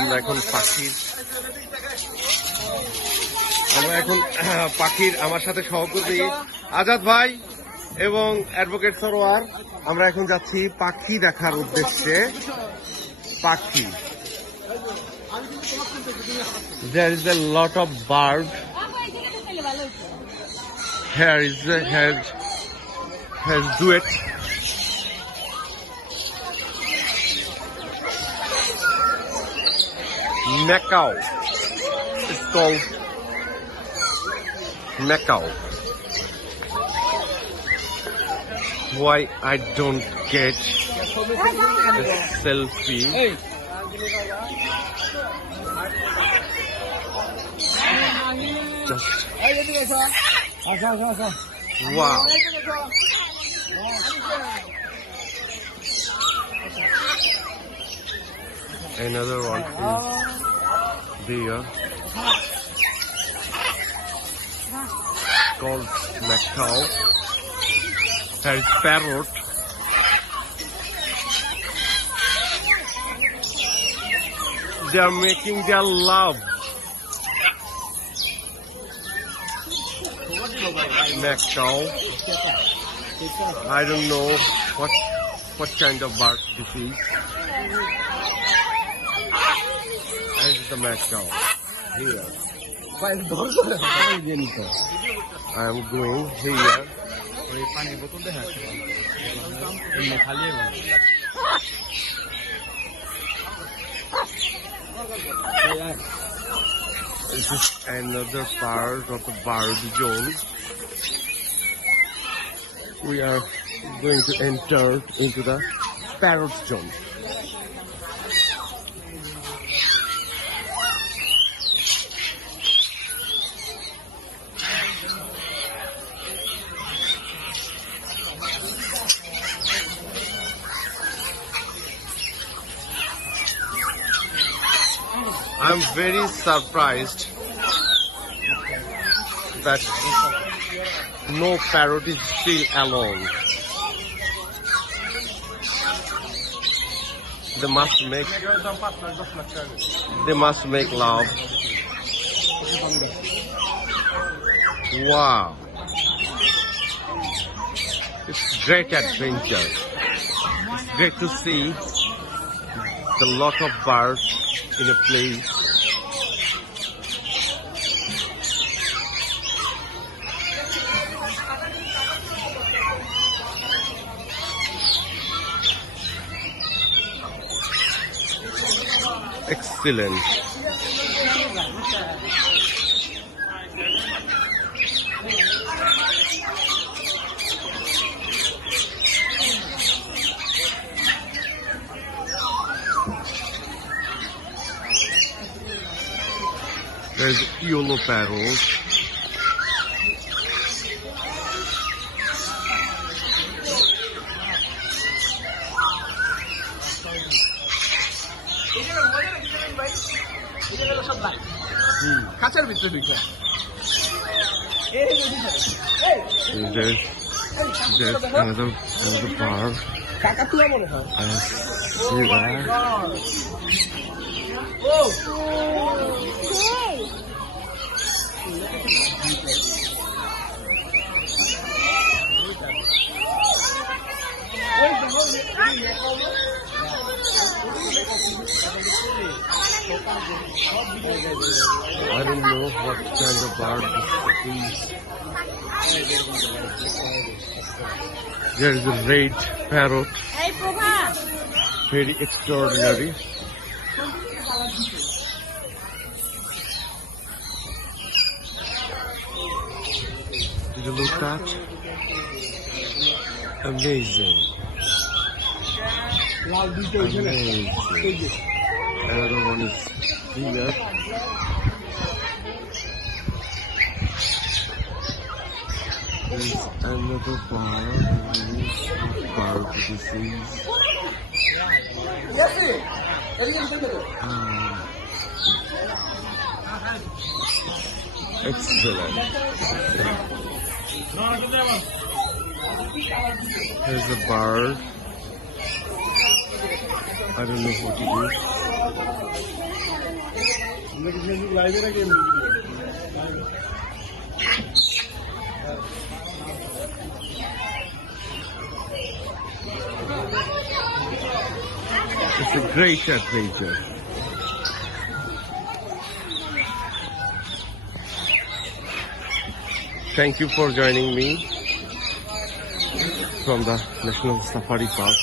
আমরা এখন পাখির আমার সাথে সহকর্মী আজাদ ভাই এবং অ্যাডভোকেট সরোয়ার আমরা এখন যাচ্ছি পাখি দেখার উদ্দেশ্যে। পাখি, there is a lot of bird. Here is the has duet. Macau. It's called Macau. Why I don't get a selfie? Just wow. Another one is there called Macau. There is parrot. They are making their love. Macau. I don't know what kind of bird this is. This is the Macau. Here. I am going here. This is another part of the bird zone. We are going to enter into the parrot zone. I'm very surprised that no parrot is still alone. They must make love. Wow. It's great adventure. It's great to see the lot of birds in a place. Excellent. There's yellow parrot. There's another bird. I don't know what kind of bird this is. There is a red parrot. Very extraordinary. Did you look at? Amazing. Amazing. Another one is here. There's another bird. Bird disease. Excellent. There's a bird. I don't know what it is. It's a great adventure. Thank you for joining me from the National Safari Park.